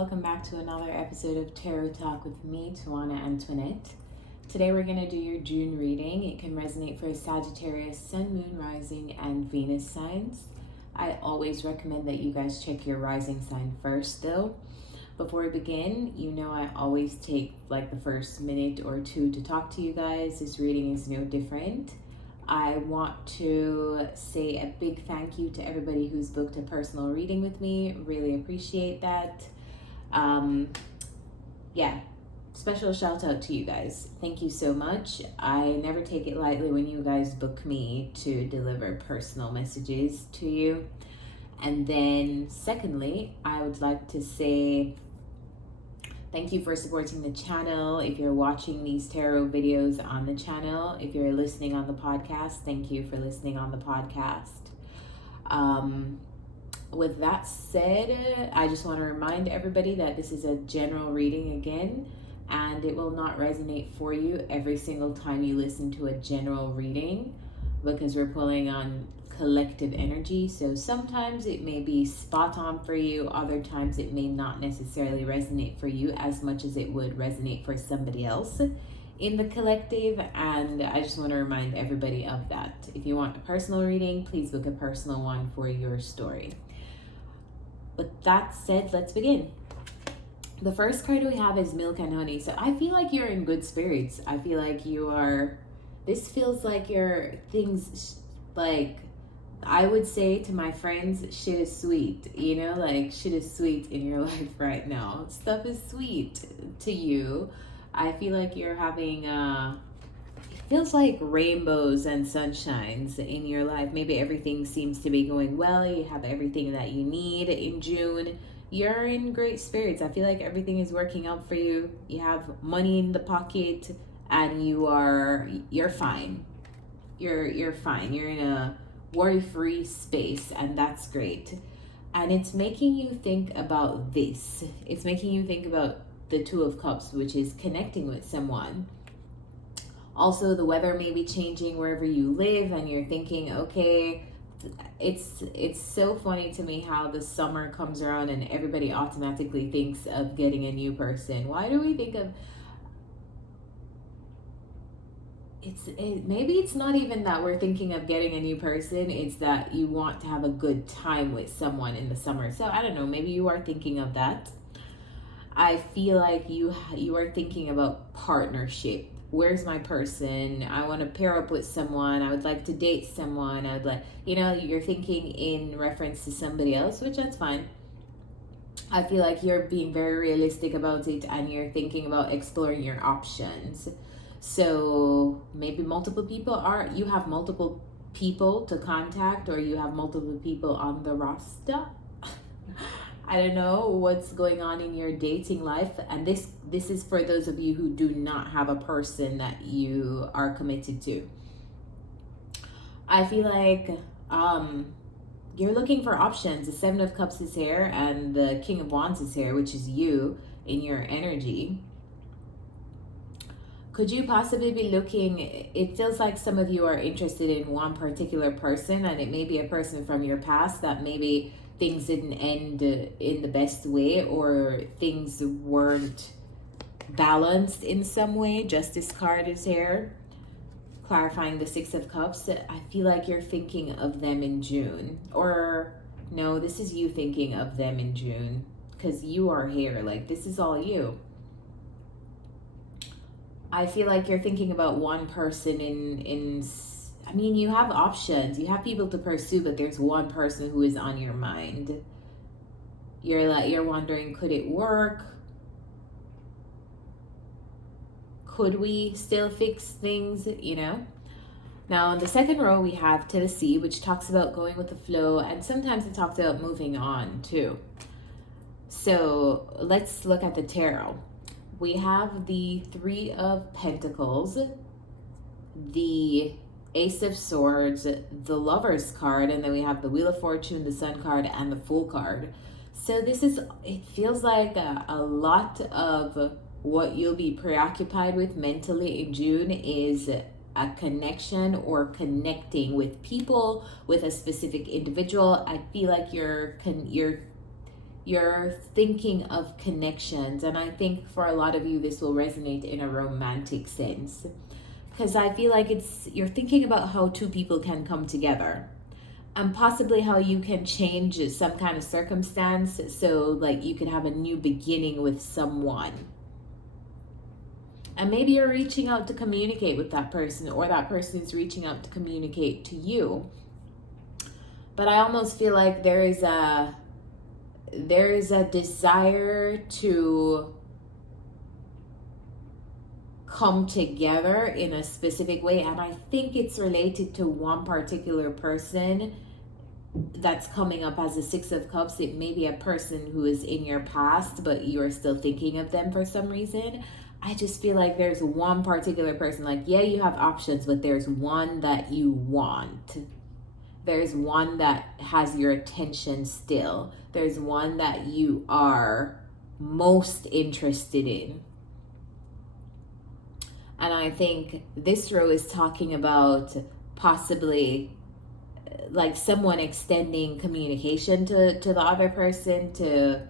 welcome back to another episode of Tarot Talk with me, Tawanantoinette. Today we're going to do your June reading. It can resonate for Sagittarius, Sun, Moon, Rising, and Venus signs. I always recommend that you guys check your rising sign first though. Before we begin, you know I always take like the first minute or two to talk to you guys. This reading is no different. I want to say a big thank you to everybody who's booked a personal reading with me. Really appreciate that. Special shout out to you guys. Thank you so much. I never take it lightly when you guys book me to deliver personal messages to you. And then secondly, I would like to say thank you for supporting the channel. If you're watching these tarot videos on the channel, if you're listening on the podcast, thank you for listening on the podcast. With that said, I just want to remind everybody that this is a general reading again, and it will not resonate for you every single time you listen to a general reading because we're pulling on collective energy. So sometimes it may be spot on for you, other times it may not necessarily resonate for you as much as it would resonate for somebody else in the collective, and I just want to remind everybody of that. If you want a personal reading, please book a personal one for your story. With that said, let's begin. The first card we have is Milk and Honey. So I feel like you're in good spirits. I feel like this feels like your things, like I would say to my friends, shit is sweet, you know, like shit is sweet in your life right now. Stuff is sweet to you. I feel like you're having, it feels like rainbows and sunshines in your life. Maybe everything seems to be going well. You have everything that you need in June. You're in great spirits. I feel like everything is working out for you. You have money in the pocket and you're fine. You're fine. You're in a worry-free space, and that's great. And it's making you think about this. It's making you think about the Two of Cups, which is connecting with someone. Also, the weather may be changing wherever you live, and you're thinking, okay, it's so funny to me how the summer comes around and everybody automatically thinks of getting a new person. Why do we think of maybe it's not even that we're thinking of getting a new person, it's that you want to have a good time with someone in the summer. So I don't know, maybe you are thinking of that. I feel like you are thinking about partnership. Where's my person? I want to pair up with someone. I would like to date someone. I would like, you're thinking in reference to somebody else, which that's fine. I feel like you're being very realistic about it and you're thinking about exploring your options. So maybe you have multiple people to contact, or you have multiple people on the roster. I don't know what's going on in your dating life. And this is for those of you who do not have a person that you are committed to. I feel like you're looking for options. The Seven of Cups is here and the King of Wands is here, which is you in your energy. Could you possibly be looking, it feels like some of you are interested in one particular person, and it may be a person from your past that maybe things didn't end in the best way, or things weren't balanced in some way. Justice card is here, clarifying the Six of Cups. I feel like you're thinking of them in June, or no, this is you thinking of them in June because you are here. Like, this is all you. I feel like you're thinking about one person you have options. You have people to pursue, but there's one person who is on your mind. You're wondering, could it work? Could we still fix things, Now, on the second row, we have To the Sea, which talks about going with the flow, and sometimes it talks about moving on, too. So let's look at the tarot. We have the Three of Pentacles, the Ace of Swords, the Lover's card, and then we have the Wheel of Fortune, the Sun card, and the Fool card. So it feels like a lot of what you'll be preoccupied with mentally in June is a connection or connecting with people, with a specific individual. I feel like you're you're thinking of connections. And I think for a lot of you, this will resonate in a romantic sense. Because I feel like you're thinking about how two people can come together. And possibly how you can change some kind of circumstance. So like you can have a new beginning with someone. And maybe you're reaching out to communicate with that person, or that person is reaching out to communicate to you. But I almost feel like there is a desire to come together in a specific way. And I think it's related to one particular person that's coming up as a Six of Cups. It may be a person who is in your past, but you're still thinking of them for some reason. I just feel like there's one particular person, like, yeah, you have options, but there's one that you want. There's one that has your attention still. There's one that you are most interested in. And I think this row is talking about possibly like someone extending communication to the other person to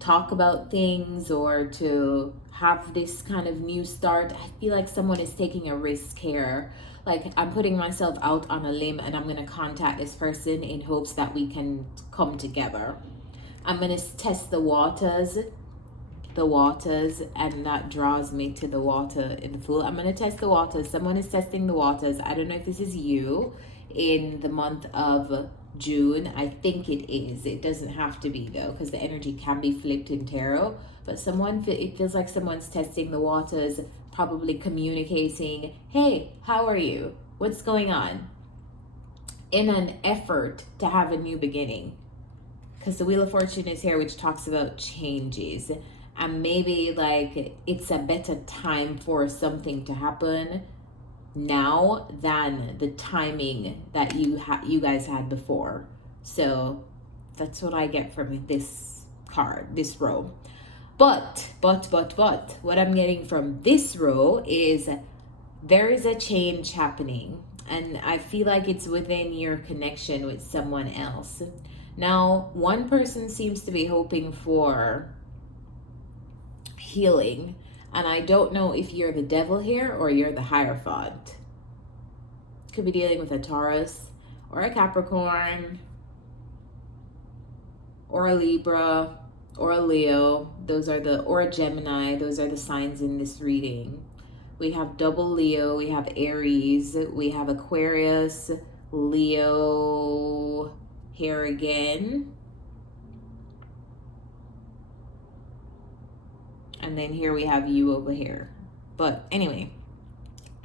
talk about things or to have this kind of new start. I feel like someone is taking a risk here. Like, I'm putting myself out on a limb and I'm going to contact this person in hopes that we can come together. I'm going to test the waters, and that draws me to the water in the Fool. I'm going to test the waters. Someone is testing the waters. I don't know if this is you in the month of June. I think it is. It doesn't have to be though, because the energy can be flipped in tarot. But it feels like someone's testing the waters, probably communicating, hey, how are you? What's going on? In an effort to have a new beginning. Because the Wheel of Fortune is here, which talks about changes. And maybe like it's a better time for something to happen now than the timing that you guys had before. So that's what I get from this card, this row. But what I'm getting from this row is there is a change happening, and I feel like it's within your connection with someone else. Now, one person seems to be hoping for healing, and I don't know if you're the Devil here or you're the Hierophant. Could be dealing with a Taurus or a Capricorn or a Libra or a Leo. Or a Gemini. Those are the signs in this reading. We have double Leo, we have Aries, we have Aquarius, Leo here again. And then here we have you over here. But anyway,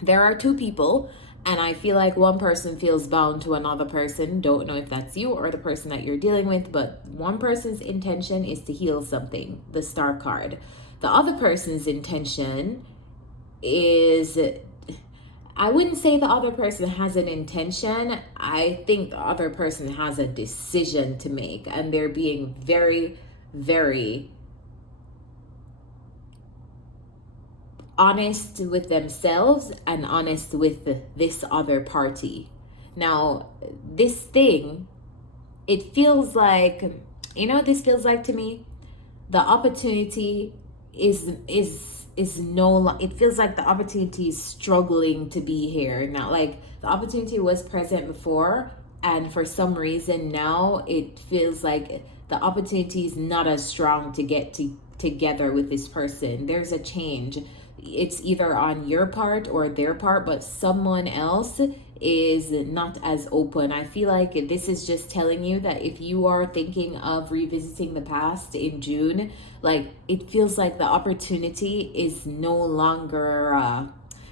there are two people, and I feel like one person feels bound to another person. Don't know if that's you or the person that you're dealing with, but one person's intention is to heal something, the Star card. The other person's intention is, I wouldn't say the other person has an intention. I think the other person has a decision to make, and they're being very, very honest with themselves and honest with this other party. Now, this thing, it feels like, you know what this feels like to me? The opportunity it feels like the opportunity is struggling to be here now. Like, the opportunity was present before, and for some reason now it feels like the opportunity is not as strong to get together with this person. There's a change. It's either on your part or their part, but someone else is not as open. I feel like this is just telling you that if you are thinking of revisiting the past in June, like, it feels like the opportunity is no longer,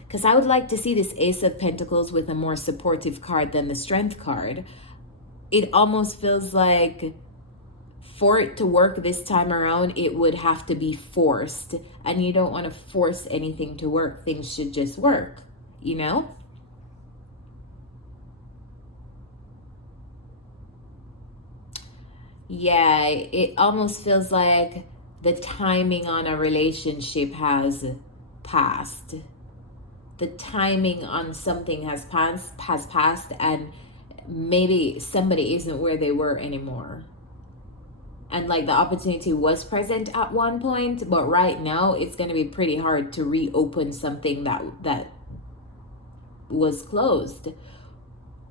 because I would like to see this Ace of Pentacles with a more supportive card than the Strength card. It almost feels like for it to work this time around, it would have to be forced. And you don't want to force anything to work. Things should just work, you know? Yeah, it almost feels like the timing on a relationship has passed. The timing on something has passed, and maybe somebody isn't where they were anymore. and like the opportunity was present at one point, but right now it's going to be pretty hard to reopen something that was closed.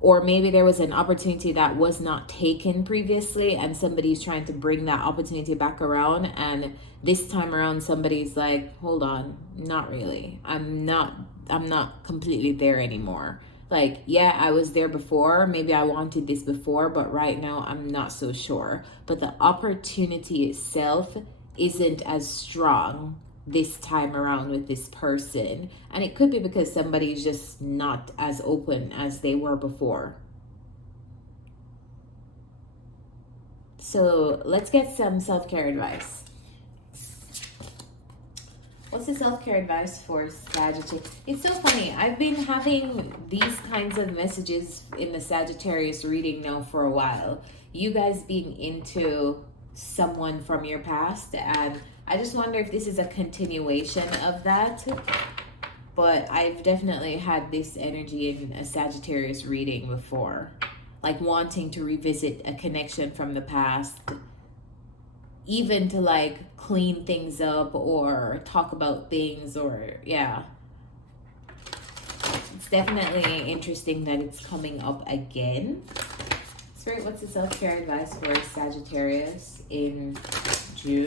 Or maybe there was an opportunity that was not taken previously and somebody's trying to bring that opportunity back around, and this time around somebody's like, hold on, not really. I'm not completely there anymore. Like, yeah, I was there before, maybe I wanted this before, but right now I'm not so sure. But the opportunity itself isn't as strong this time around with this person, and it could be because somebody's just not as open as they were before. So let's get some self-care advice. What's the self-care advice for Sagittarius? It's so funny, I've been having these kinds of messages in the Sagittarius reading now for a while, you guys being into someone from your past, and I just wonder if this is a continuation of that. But I've definitely had this energy in a Sagittarius reading before. Like wanting to revisit a connection from the past. Even to like clean things up or talk about things, or yeah. It's definitely interesting that it's coming up again. Spirit, what's the self-care advice for Sagittarius in June?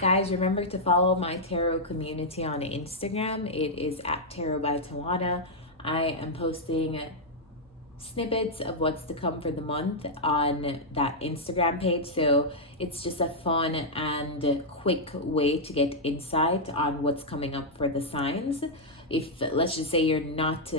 Guys, remember to follow my tarot community on Instagram. It is at Tarot by Tawana. I am posting snippets of what's to come for the month on that Instagram page. So it's just a fun and quick way to get insight on what's coming up for the signs. If, let's just say, you're not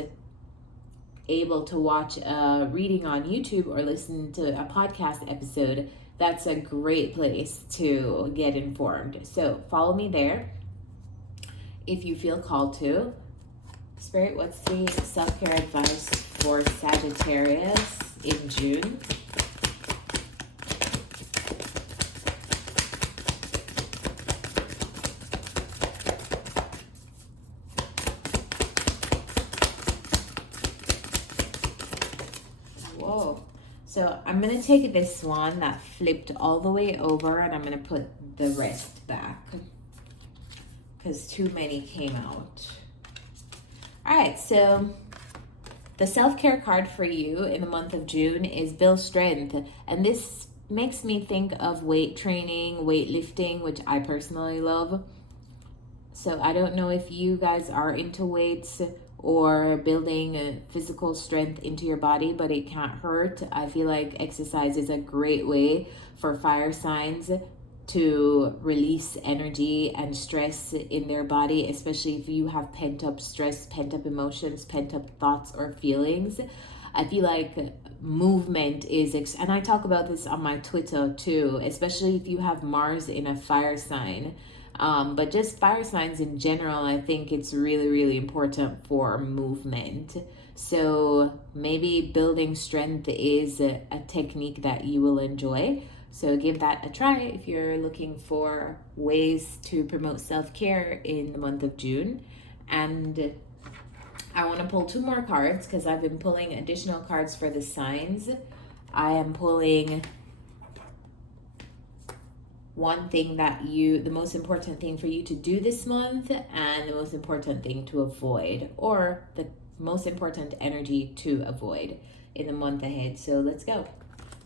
able to watch a reading on YouTube or listen to a podcast episode, that's a great place to get informed. So follow me there if you feel called to. Spirit, what's the self-care advice for Sagittarius in June? Whoa. So I'm going to take this one that flipped all the way over and I'm going to put the rest back because too many came out. All right, so the self-care card for you in the month of June is build strength. And this makes me think of weight training, weightlifting, which I personally love. So I don't know if you guys are into weights or building physical strength into your body, but it can't hurt. I feel like exercise is a great way for fire signs to release energy and stress in their body, especially if you have pent-up stress, pent-up emotions, pent-up thoughts or feelings. I feel like movement is, and I talk about this on my Twitter too, especially if you have Mars in a fire sign. But just fire signs in general, I think it's really, really important for movement. So maybe building strength is a technique that you will enjoy. So give that a try if you're looking for ways to promote self-care in the month of June. And I want to pull two more cards because I've been pulling additional cards for the signs. I am pulling one thing that the most important thing for you to do this month, and the most important thing to avoid, or the most important energy to avoid in the month ahead. So let's go.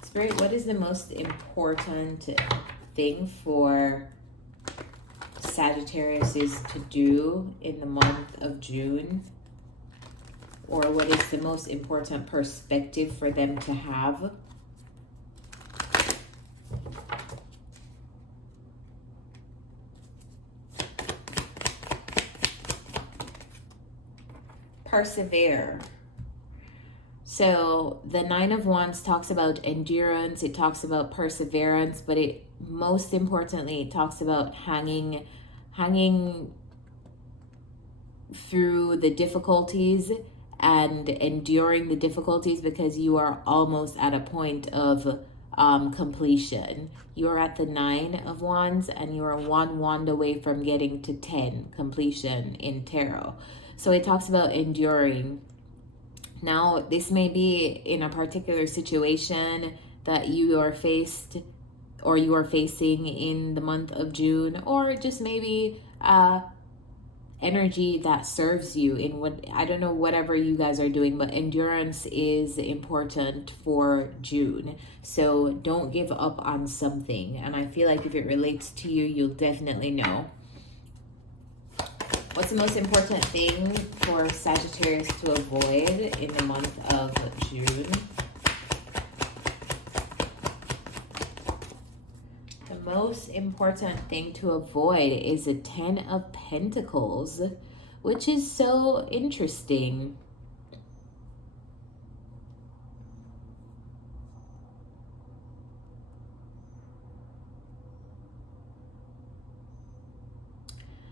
Spirit, what is the most important thing for Sagittarius to do in the month of June? Or what is the most important perspective for them to have? Persevere. So the Nine of Wands talks about endurance, it talks about perseverance, but it most importantly it talks about hanging through the difficulties and enduring the difficulties, because you are almost at a point of completion. You are at the Nine of Wands and you are one wand away from getting to 10 completion in tarot. So it talks about enduring Now, this may be in a particular situation that you are faced or you are facing in the month of June, or just maybe energy that serves you in what, I don't know, whatever you guys are doing, but endurance is important for June. So don't give up on something. And I feel like if it relates to you, you'll definitely know. What's the most important thing for Sagittarius to avoid in the month of June? The most important thing to avoid is a 10 of Pentacles, which is so interesting.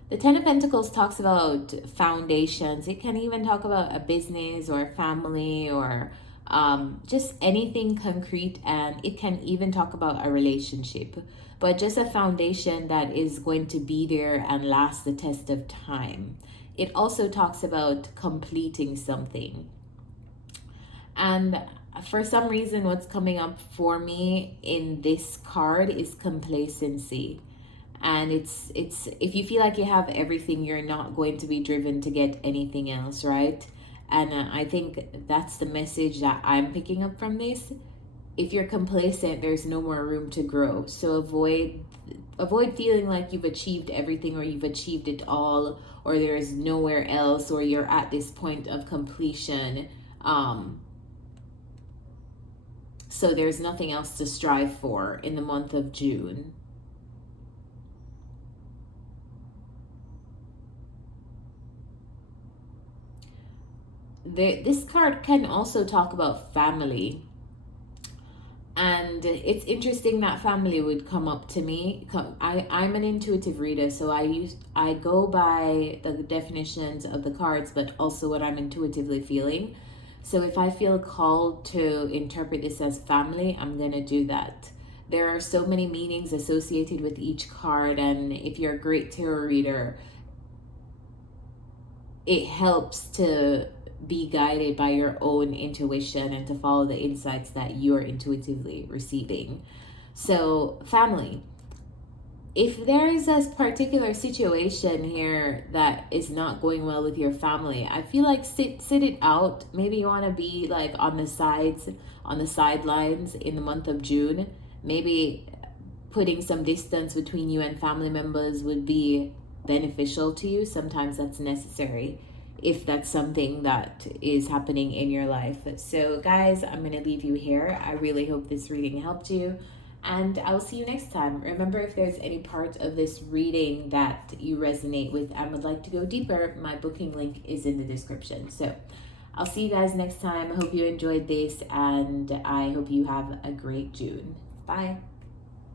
The 10 of Pentacles talks about foundations. It can even talk about a business or a family or just anything concrete, and it can even talk about a relationship. But just a foundation that is going to be there and last the test of time. It also talks about completing something. And for some reason, what's coming up for me in this card is complacency. And it's if you feel like you have everything, you're not going to be driven to get anything else, right? And I think that's the message that I'm picking up from this. If you're complacent, there's no more room to grow. So avoid feeling like you've achieved everything, or you've achieved it all, or there is nowhere else, or you're at this point of completion. So there's nothing else to strive for in the month of June. This card can also talk about family. And it's interesting that family would come up to me. I'm an intuitive reader, so I go by the definitions of the cards, but also what I'm intuitively feeling. So if I feel called to interpret this as family, I'm going to do that. There are so many meanings associated with each card, and if you're a great tarot reader, it helps to be guided by your own intuition and to follow the insights that you're intuitively receiving. So, family. If there is a particular situation here that is not going well with your family, I feel like sit it out. Maybe you want to be like on the sidelines in the month of June. Maybe putting some distance between you and family members would be beneficial to you. Sometimes that's necessary if that's something that is happening in your life. So guys, I'm going to leave you here. I really hope this reading helped you, and I'll see you next time. Remember, if there's any part of this reading that you resonate with and would like to go deeper, my booking link is in the description. So I'll see you guys next time. I hope you enjoyed this, and I hope you have a great June. Bye.